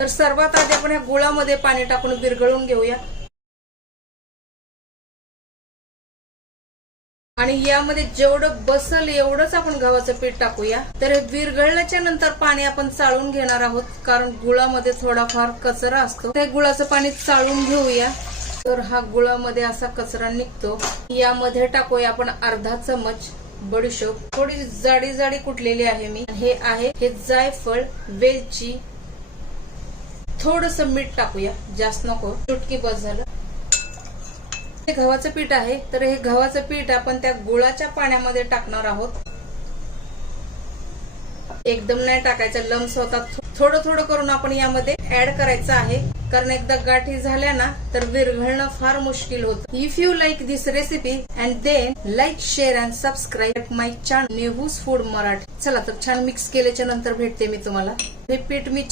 तर सर्वात आधी आपण ह्या गुळामध्ये पाणी टाकून विरघळून घेऊया आणि यामध्ये जेवढं बसल एवढंच आपण गव्हाचं पीठ टाकूया। तर हे विरघळल्याच्या नंतर पाणी आपण चाळून घेणार आहोत, कारण गुळामध्ये थोडाफार कचरा असतो। ते गुळाचं पाणी चाळून घेऊया। तर हा गुळामध्ये असा कचरा निघतो। यामध्ये टाकूया आपण अर्धा चमच बडीशोप, थोडी जाडी जाडी कुटलेली आहे मी। हे जायफळ, वेलची, थोडंसं मीठ टाकूया, जास्त नको, चुटकी बस झालं। हे गव्हाचं पीठ आहे, तर हे गव्हाचं पीठ आपण त्या गुळाच्या पाण्यामध्ये टाकणार आहोत। एकदम नाही टाकायचं, लम्स होतात। थोडं थोडं करून आपण यामध्ये ऍड करायचं आहे, कारण एकदा गाठी झाल्या ना तर विरघळणं फार मुश्किल होतं। If you like this recipe and then like, share and subscribe my channel Nehu's food Marathi. चला तर छान मिक्स केल्याच्या नंतर भेटते मी तुम्हाला। हे पीठ मी